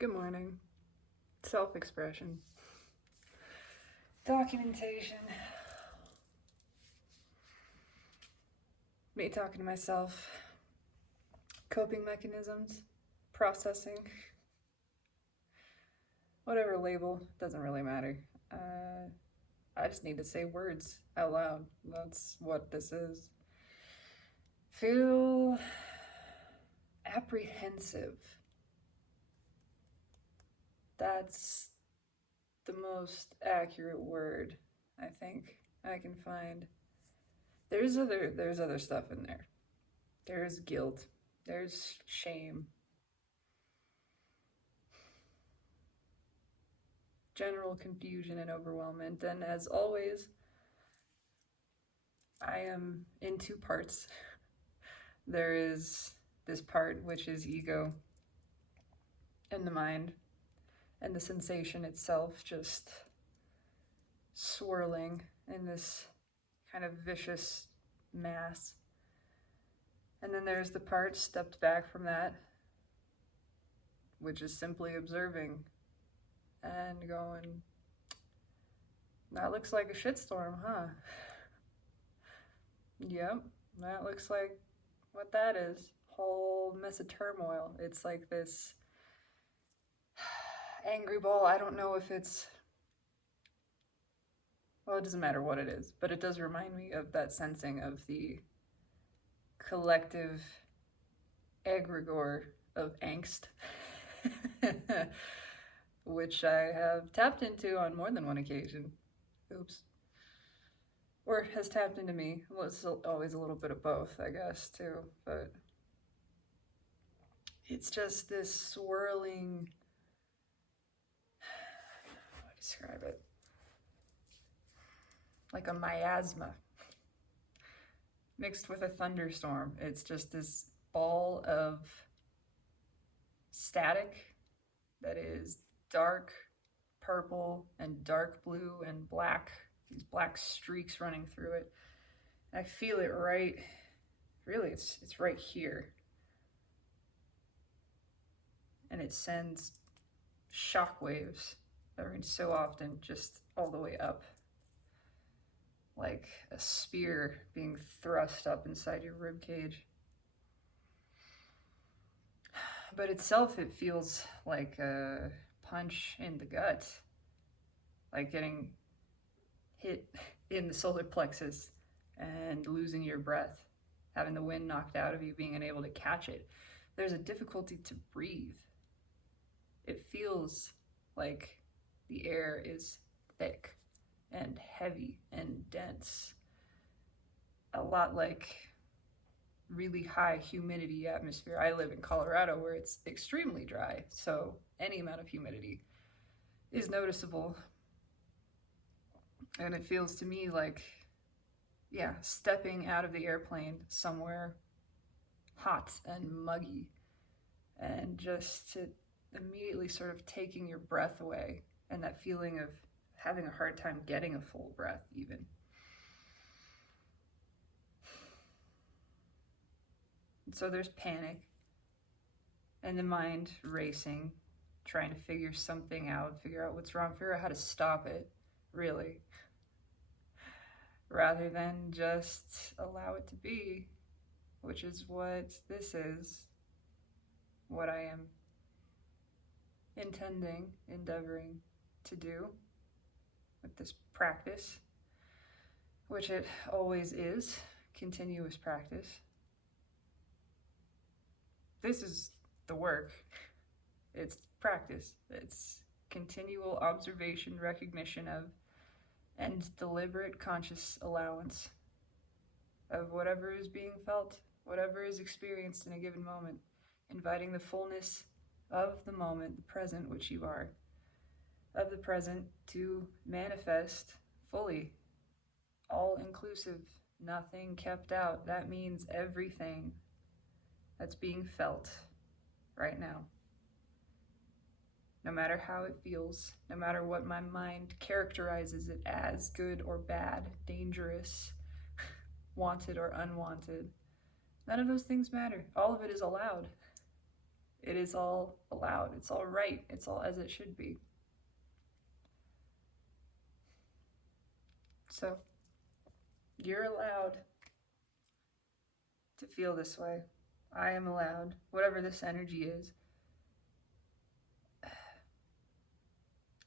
Good morning. Self-expression. Documentation. Me talking to myself. Coping mechanisms. Processing. Whatever label, doesn't really matter. I just need to say words out loud. That's what this is. Feel apprehensive. That's the most accurate word I think I can find. There's other stuff in there. There's guilt. There's shame. General confusion and overwhelmment. And as always, I am in two parts. There is this part which is ego and the mind, and the sensation itself just swirling in this kind of vicious mass. And then there's the part stepped back from that, which is simply observing and going, that looks like a shitstorm, huh? Yep, that looks like what that is. Whole mess of turmoil. It's like this angry ball. I don't know if it's, well, it doesn't matter what it is, but it does remind me of that sensing of the collective egregore of angst, which I have tapped into on more than one occasion. Oops. Or has tapped into me. Well, it's always a little bit of both, I guess, too. But it's just this swirling, how do I describe it? Like a miasma mixed with a thunderstorm. It's just this ball of static that is dark purple and dark blue and black, these black streaks running through it. And I feel it right, really, it's right here. And it sends shockwaves every so often, just all the way up, like a spear being thrust up inside your rib cage. But itself, it feels like a punch in the gut, like getting hit in the solar plexus and losing your breath, having the wind knocked out of you, being unable to catch it. There's a difficulty to breathe. It feels like the air is thick and heavy and dense, a lot like really high humidity atmosphere. I live in Colorado where it's extremely dry, so any amount of humidity is noticeable. And it feels to me like, yeah, stepping out of the airplane somewhere hot and muggy, and just to immediately sort of taking your breath away, and that feeling of having a hard time getting a full breath even. So there's panic and the mind racing, trying to figure something out, figure out what's wrong, figure out how to stop it, really, rather than just allow it to be, which is what this is, what I am endeavoring to do with this practice, which it always is, continuous practice. This is the work. It's practice. It's continual observation, recognition of, and deliberate conscious allowance of whatever is being felt, whatever is experienced in a given moment, inviting the fullness of the moment, the present, which you are, of the present to manifest fully, all inclusive, nothing kept out. That means everything that's being felt right now. No matter how it feels, no matter what my mind characterizes it as, good or bad, dangerous, wanted or unwanted, none of those things matter. All of it is allowed. It is all allowed. It's all right. It's all as it should be. So, you're allowed to feel this way. I am allowed, whatever this energy is.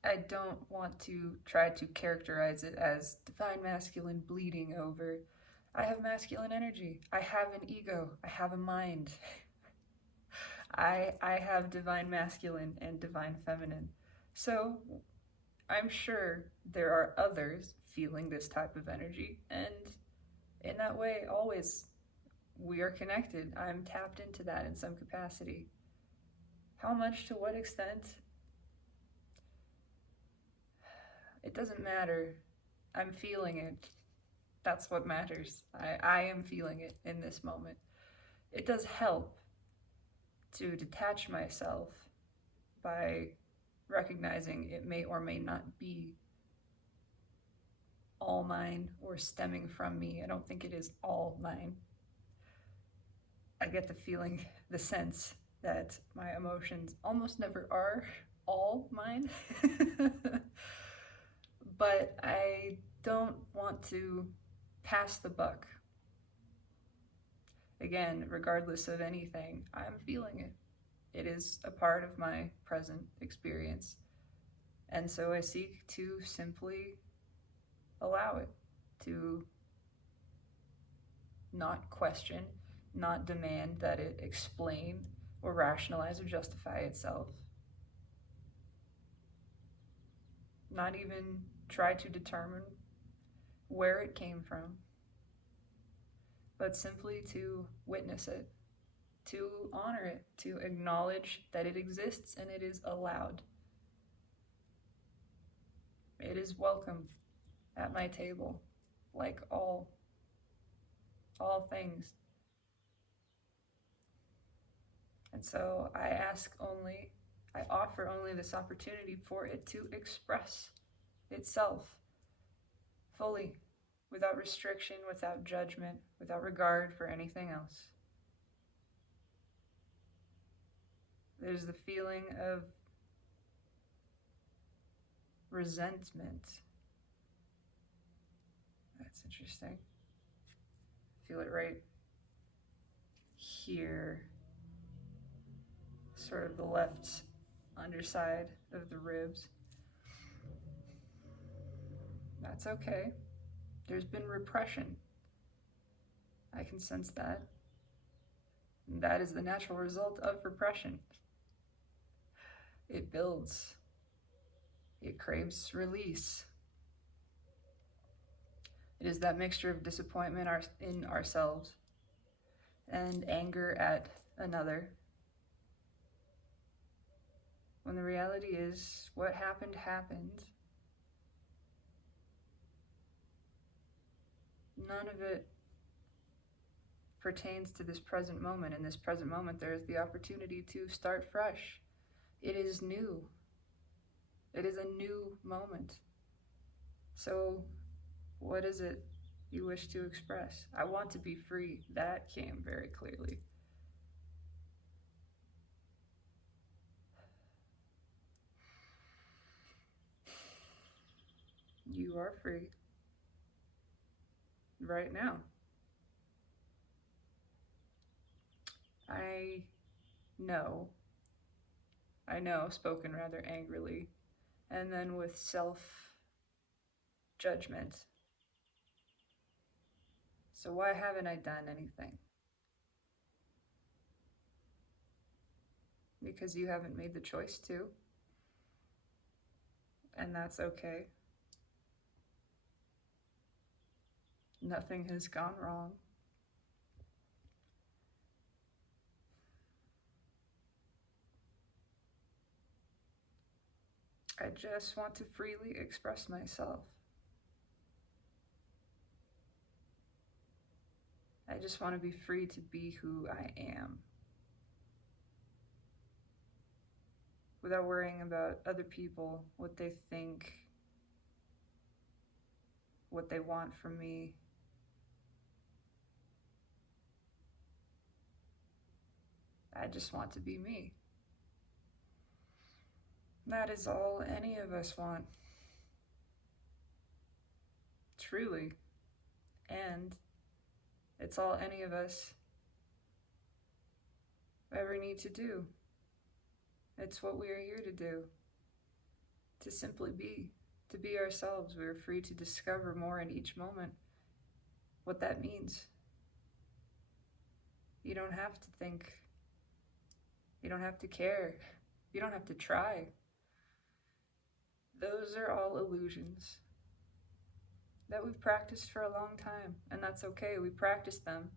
I don't want to try to characterize it as divine masculine bleeding over. I have masculine energy. I have an ego. I have a mind. I have divine masculine and divine feminine. So I'm sure there are others feeling this type of energy, and in that way, always we are connected. I'm tapped into that in some capacity. How much, to what extent? It doesn't matter. I'm feeling it. That's what matters. I am feeling it in this moment. It does help to detach myself by recognizing it may or may not be all mine or stemming from me. I don't think it is all mine. I get the feeling, the sense that my emotions almost never are all mine. But I don't want to pass the buck. Again, regardless of anything, I'm feeling it. It is a part of my present experience. And so I seek to simply allow it, to not question, not demand that it explain or rationalize or justify itself. Not even try to determine where it came from, but simply to witness it, to honor it, to acknowledge that it exists and it is allowed. It is welcome at my table, like all things. And so I offer only this opportunity for it to express itself fully, without restriction, without judgment, without regard for anything else. There's the feeling of resentment. That's interesting. Feel it right here, sort of the left underside of the ribs. That's okay. There's been repression. I can sense that. And that is the natural result of repression. It builds. It craves release. It is that mixture of disappointment in ourselves and anger at another, when the reality is what happened happened. None of it pertains to this present moment. In this present moment, there is the opportunity to start fresh. It is new. It is a new moment. So, what is it you wish to express? I want to be free. That came very clearly. You are free. Right now. I know, spoken rather angrily, and then with self-judgment. So why haven't I done anything? Because you haven't made the choice to, and that's okay. Nothing has gone wrong. I just want to freely express myself. I just want to be free to be who I am, without worrying about other people, what they think, what they want from me. I just want to be me. That is all any of us want, truly. And it's all any of us ever need to do. It's what we are here to do, to simply be, to be ourselves. We are free to discover more in each moment what that means. You don't have to think, you don't have to care, you don't have to try. Those are all illusions that we've practiced for a long time, and that's okay. We practice them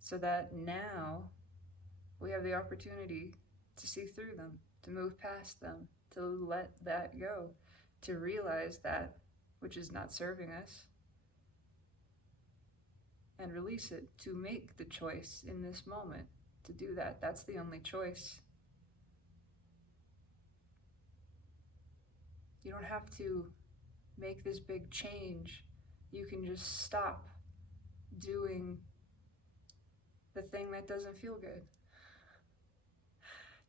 so that now we have the opportunity to see through them, to move past them, to let that go, to realize that which is not serving us, and release it, to make the choice in this moment to do that. That's the only choice. You don't have to make this big change. You can just stop doing the thing that doesn't feel good.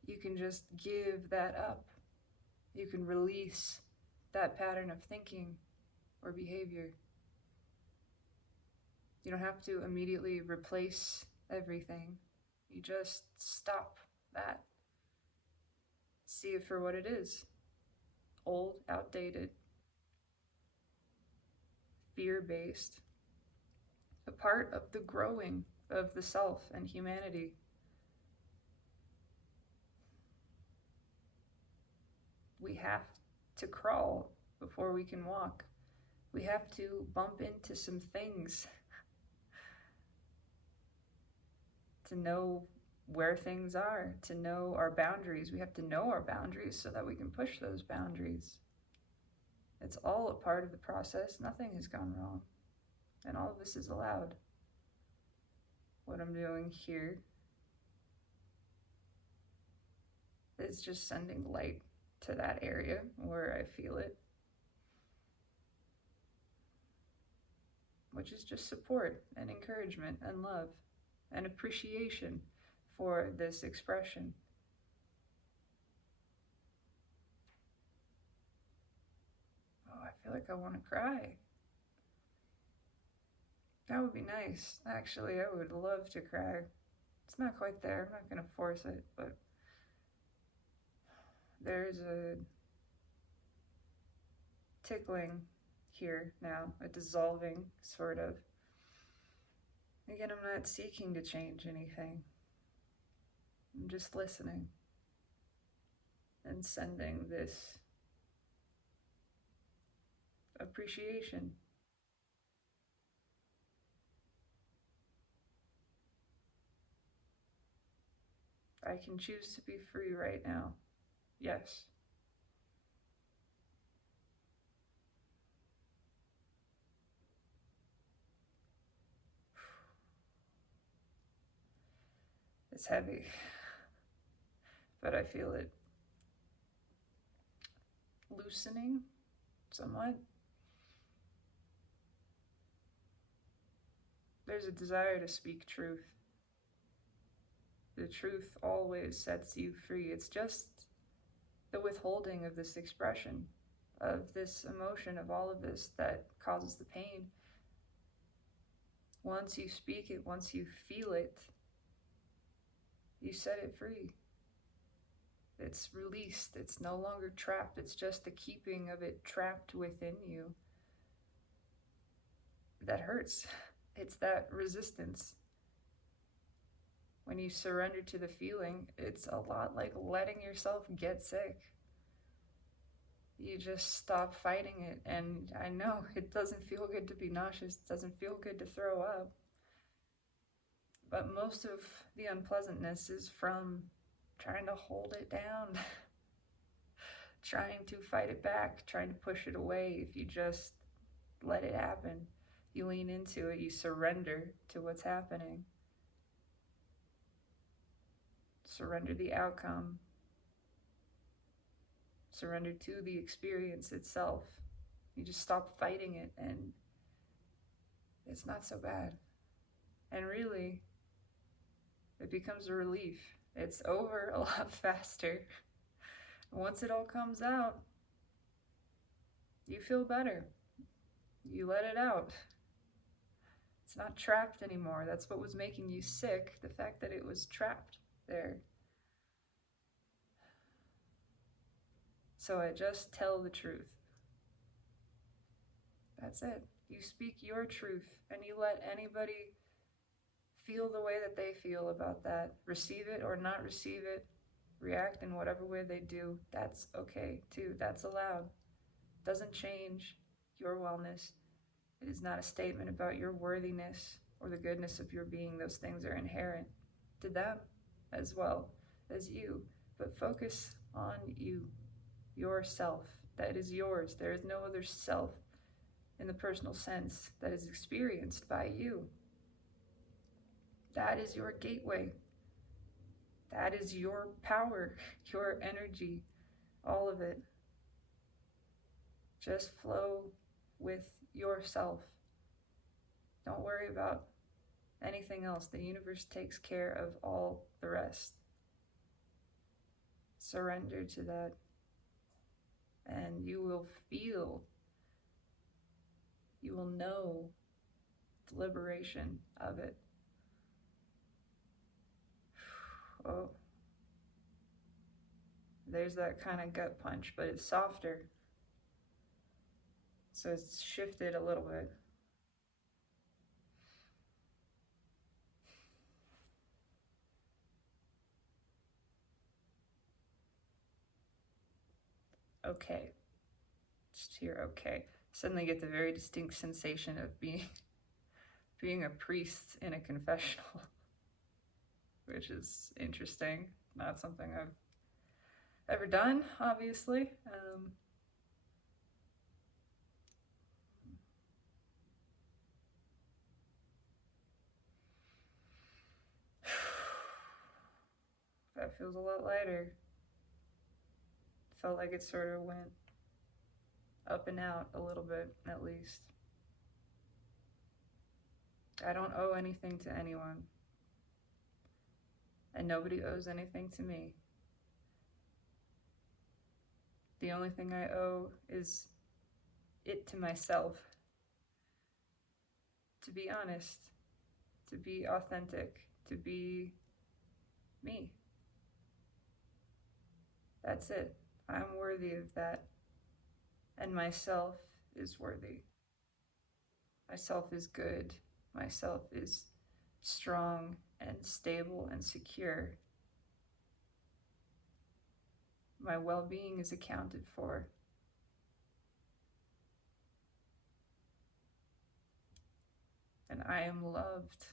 You can just give that up. You can release that pattern of thinking or behavior. You don't have to immediately replace everything. You just stop that. See it for what it is. Old, outdated, fear-based, a part of the growing of the self and humanity. We have to crawl before we can walk. We have to bump into some things to know where things are, to know our boundaries. We have to know our boundaries so that we can push those boundaries. It's all a part of the process. Nothing has gone wrong. And all of this is allowed. What I'm doing here is just sending light to that area where I feel it, which is just support and encouragement and love and appreciation for this expression. Oh, I feel like I want to cry. That would be nice. Actually, I would love to cry. It's not quite there. I'm not going to force it, but there's a tickling here now, a dissolving sort of. Again, I'm not seeking to change anything. I'm just listening and sending this appreciation. I can choose to be free right now. Yes. It's heavy, but I feel it loosening somewhat. There's a desire to speak truth. The truth always sets you free. It's just the withholding of this expression, of this emotion, of all of this that causes the pain. Once you speak it, once you feel it, you set it free. It's released. It's no longer trapped. It's just the keeping of it trapped within you that hurts. It's that resistance. When you surrender to the feeling, it's a lot like letting yourself get sick. You just stop fighting it. And I know it doesn't feel good to be nauseous. It doesn't feel good to throw up. But most of the unpleasantness is from trying to hold it down, trying to fight it back, trying to push it away. If you just let it happen, you lean into it, you surrender to what's happening. Surrender the outcome. Surrender to the experience itself. You just stop fighting it and it's not so bad. And really, it becomes a relief. It's over a lot faster Once it all comes out, you feel better. You let it out. It's not trapped anymore. That's what was making you sick, the fact that it was trapped there. So I just tell the truth. That's it. You speak your truth and you let anybody feel the way that they feel about that. Receive it or not receive it. React in whatever way they do. That's okay too. That's allowed. Doesn't change your wellness. It is not a statement about your worthiness or the goodness of your being. Those things are inherent to them as well as you. But focus on you, yourself. That is yours. There is no other self in the personal sense that is experienced by you. That is your gateway. That is your power, your energy, all of it. Just flow with yourself. Don't worry about anything else. The universe takes care of all the rest. Surrender to that, and you will feel, you will know the liberation of it. Oh, there's that kind of gut punch, but it's softer. So it's shifted a little bit. Okay. Just hear okay. Suddenly get the very distinct sensation of being a priest in a confessional, which is interesting. Not something I've ever done, obviously. That feels a lot lighter. Felt like it sort of went up and out a little bit, at least. I don't owe anything to anyone, and nobody owes anything to me. The only thing I owe is it to myself. To be honest, to be authentic, to be me. That's it. I'm worthy of that. And myself is worthy. Myself is good. Myself is strong and stable and secure. My well-being is accounted for. And I am loved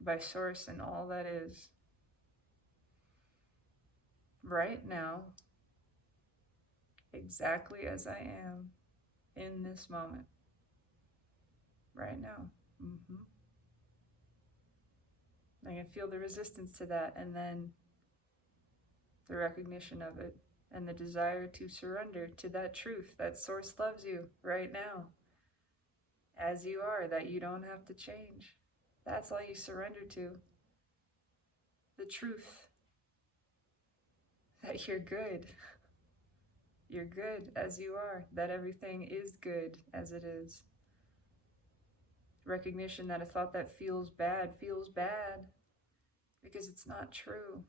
by Source and all that is. Right now, exactly as I am in this moment. Right now. I can feel the resistance to that, and then the recognition of it, and the desire to surrender to that truth that Source loves you right now, as you are, that you don't have to change. That's all you surrender to. The truth that you're good. You're good as you are, that everything is good as it is. Recognition that a thought that feels bad because it's not true,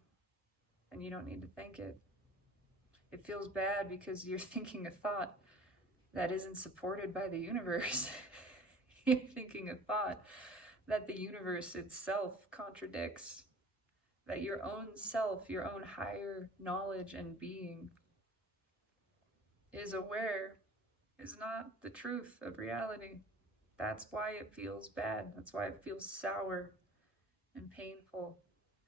and you don't need to think it. It feels bad because you're thinking a thought that isn't supported by the universe. You're thinking a thought that the universe itself contradicts, that your own self, your own higher knowledge and being is aware is not the truth of reality. That's why it feels bad. That's why it feels sour and painful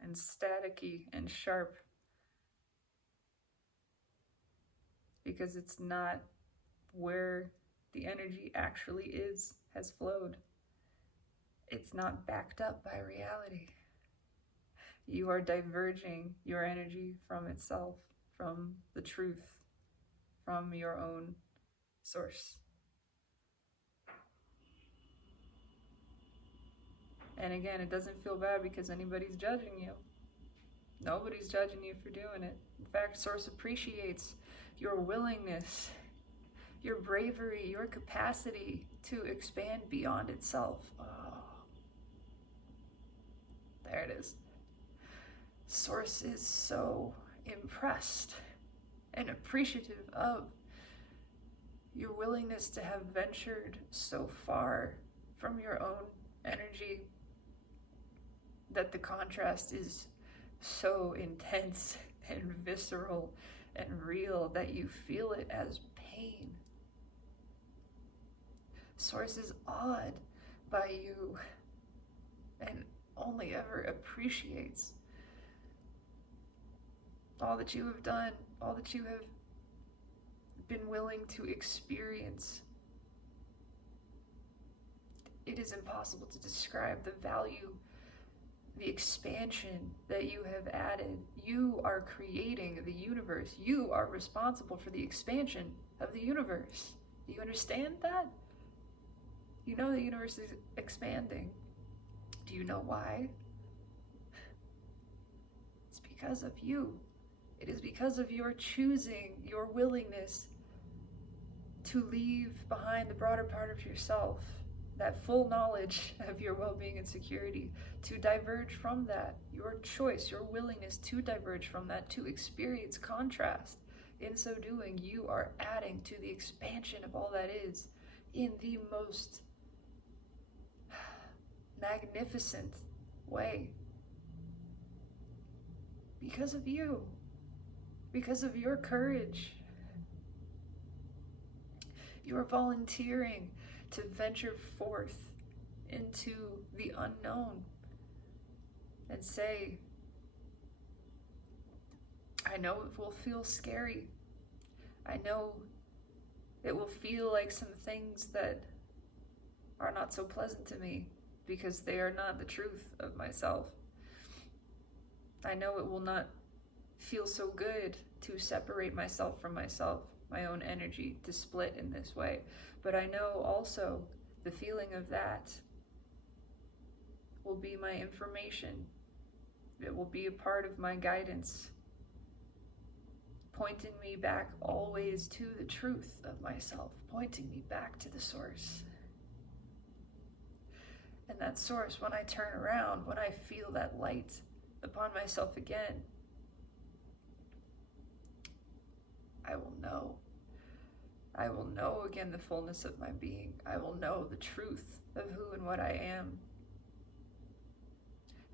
and staticky and sharp. Because it's not where the energy actually has flowed. It's not backed up by reality. You are diverging your energy from itself, from the truth, from your own source. And again, it doesn't feel bad because anybody's judging you. Nobody's judging you for doing it. In fact, Source appreciates your willingness, your bravery, your capacity to expand beyond itself. Oh, there it is. Source is so impressed and appreciative of your willingness to have ventured so far from your own energy that the contrast is so intense and visceral and real that you feel it as pain. Source is awed by you and only ever appreciates all that you have done, all that you have been willing to experience. It is impossible to describe the value, the expansion that you have added. You are creating the universe. You are responsible for the expansion of the universe. Do you understand that? You know the universe is expanding. Do you know why? It's because of you. It is because of your choosing, your willingness to leave behind the broader part of yourself, that full knowledge of your well-being and security, to diverge from that, your choice, your willingness to diverge from that, to experience contrast. In so doing, you are adding to the expansion of all that is in the most magnificent way. Because of you, because of your courage. You are volunteering to venture forth into the unknown and say, I know it will feel scary. I know it will feel like some things that are not so pleasant to me because they are not the truth of myself. I know it will not feel so good to separate myself from myself, my own energy, to split in this way. But I know also the feeling of that will be my information. It will be a part of my guidance, pointing me back always to the truth of myself, pointing me back to the source. And that source, when I turn around, when I feel that light upon myself again, I will know. I will know again the fullness of my being. I will know the truth of who and what I am.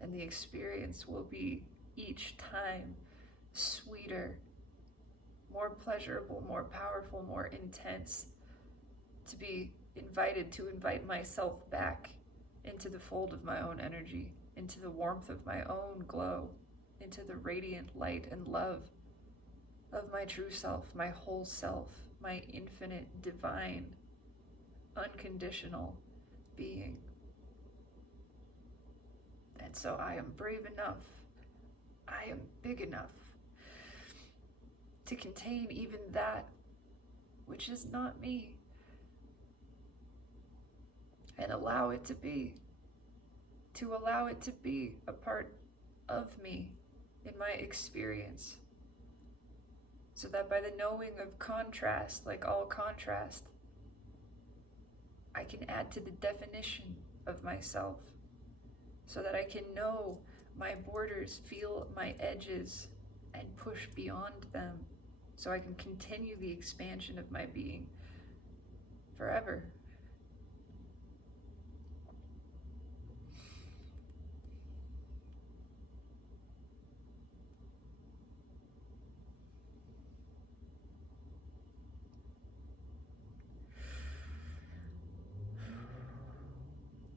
And the experience will be each time sweeter, more pleasurable, more powerful, more intense, to be invited to invite myself back into the fold of my own energy, into the warmth of my own glow, into the radiant light and love of my true self, my whole self, my infinite, divine, unconditional being. And so I am brave enough, I am big enough to contain even that which is not me, and allow it to be a part of me in my experience. So that by the knowing of contrast, like all contrast, I can add to the definition of myself, so that I can know my borders, feel my edges, and push beyond them, so I can continue the expansion of my being forever.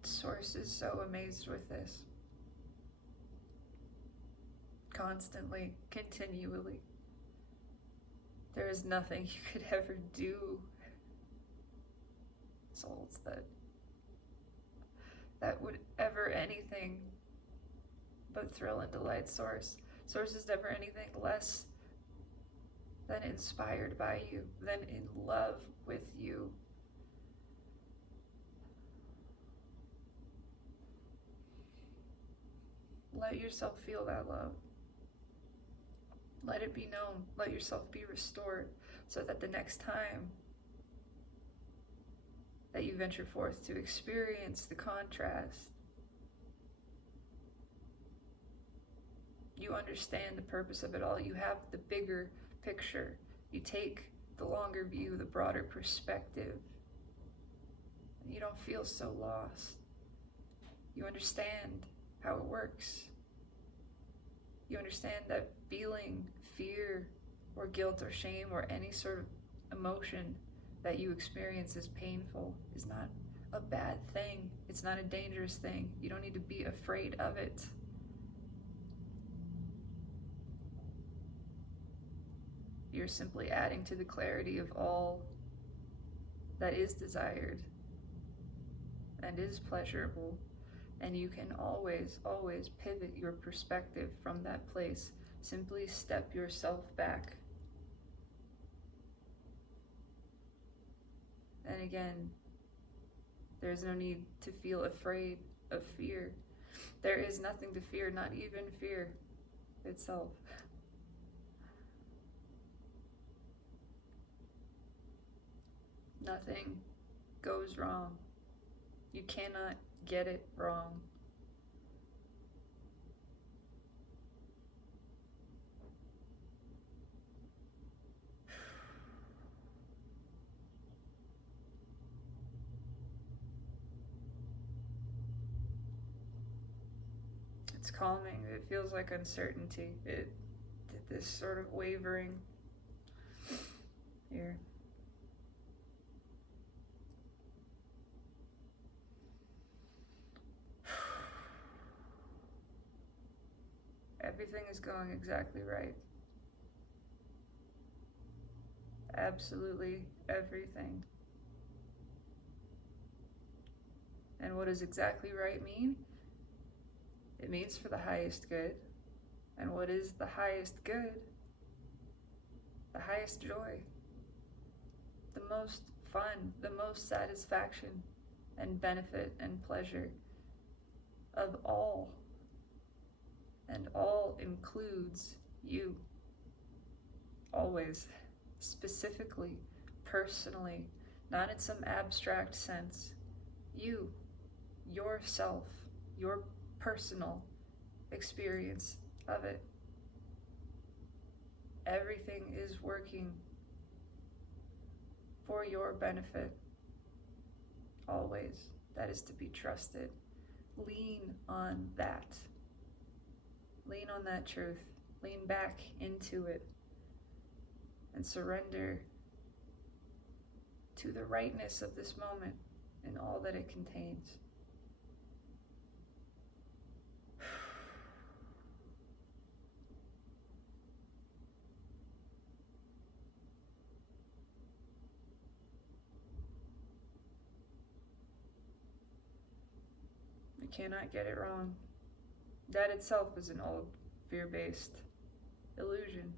Source is so amazed with this. Constantly, continually. There is nothing you could ever do, souls, that would ever anything but thrill and delight Source. Source is never anything less than inspired by you, than in love with you. Let yourself feel that love. Let it be known. Let yourself be restored so that the next time that you venture forth to experience the contrast, you understand the purpose of it all. You have the bigger picture. You take the longer view, the broader perspective. And you don't feel so lost. You understand how it works. You understand that feeling fear or guilt or shame or any sort of emotion that you experience as painful is not a bad thing. It's not a dangerous thing. You don't need to be afraid of it. You're simply adding to the clarity of all that is desired and is pleasurable. And you can always, always pivot your perspective from that place. Simply step yourself back. And again, there's no need to feel afraid of fear. There is nothing to fear, not even fear itself. Nothing goes wrong. You cannot get it wrong. It's calming. It feels like uncertainty. It did this sort of wavering here. Everything is going exactly right. Absolutely everything. And what does exactly right mean? It means for the highest good. And what is the highest good? The highest joy. The most fun, the most satisfaction and benefit and pleasure of all. And all includes you. Always. Specifically, personally, not in some abstract sense. You, yourself, your personal experience of it. Everything is working for your benefit. Always. That is to be trusted. Lean on that. Lean on that truth. Lean back into it. And surrender to the rightness of this moment and all that it contains. You cannot get it wrong. That itself is an old fear-based illusion.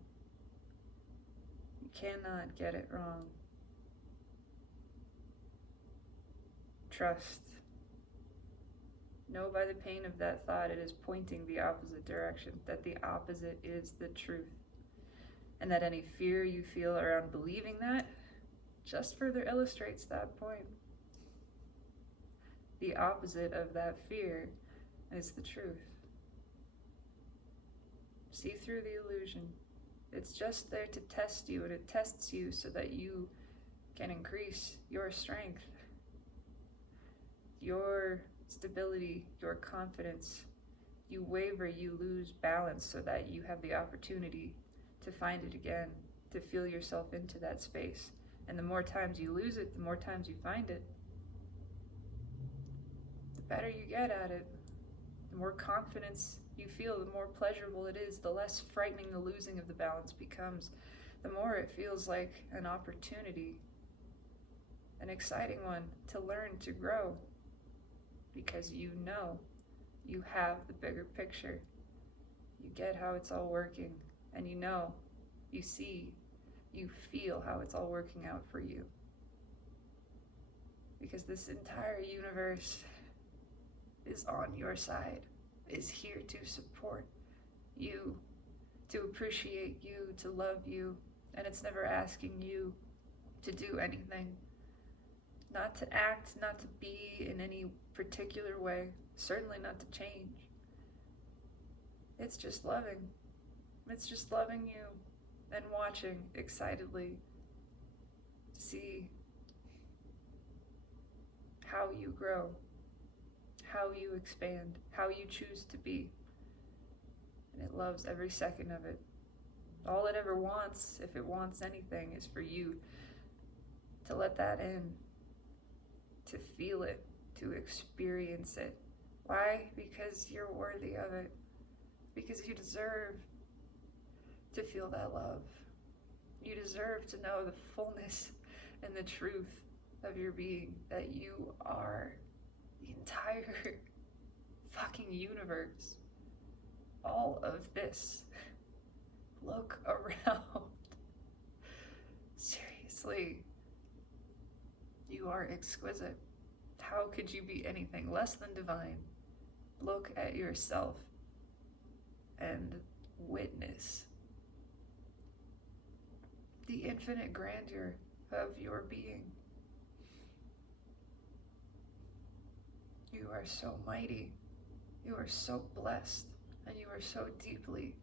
You cannot get it wrong. Trust. Know by the pain of that thought it is pointing the opposite direction, that the opposite is the truth. And that any fear you feel around believing that just further illustrates that point. The opposite of that fear is the truth. See through the illusion. It's just there to test you, and it tests you so that you can increase your strength, your stability, your confidence. You waver, you lose balance so that you have the opportunity to find it again, to feel yourself into that space. And the more times you lose it, the more times you find it. The better you get at it. The more confidence you feel, the more pleasurable it is, the less frightening the losing of the balance becomes, the more it feels like an opportunity, an exciting one to learn, to grow, because you know you have the bigger picture. You get how it's all working, and you know, you see, you feel how it's all working out for you. Because this entire universe is on your side, is here to support you, to appreciate you, to love you, and it's never asking you to do anything. Not to act, not to be in any particular way, certainly not to change. It's just loving. It's just loving you and watching excitedly to see how you grow, how you expand, how you choose to be. And it loves every second of it. All it ever wants, if it wants anything, is for you to let that in, to feel it, to experience it. Why? Because you're worthy of it. Because you deserve to feel that love. You deserve to know the fullness and the truth of your being, that you are the entire fucking universe. All of this. Look around. Seriously. You are exquisite. How could you be anything less than divine? Look at yourself and witness the infinite grandeur of your being. You are so mighty. You are so blessed. And you are so deeply,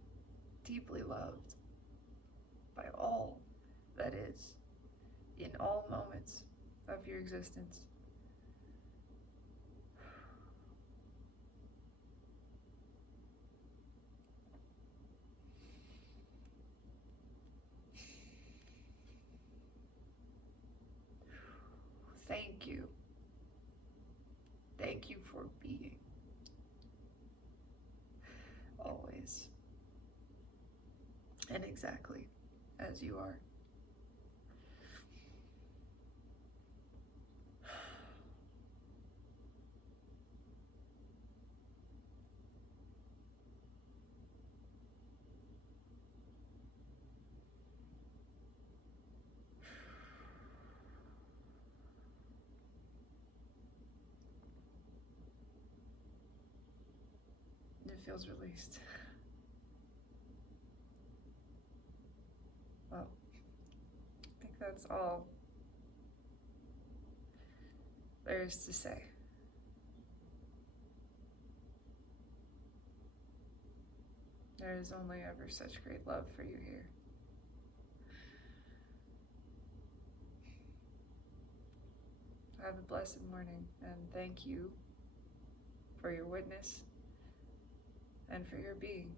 deeply loved by all that is in all moments of your existence. Thank you. Thank you for being. Always. And exactly as you are. It feels released. Well, I think that's all there is to say. There is only ever such great love for you here. Have a blessed morning, and thank you for your witness and for your being.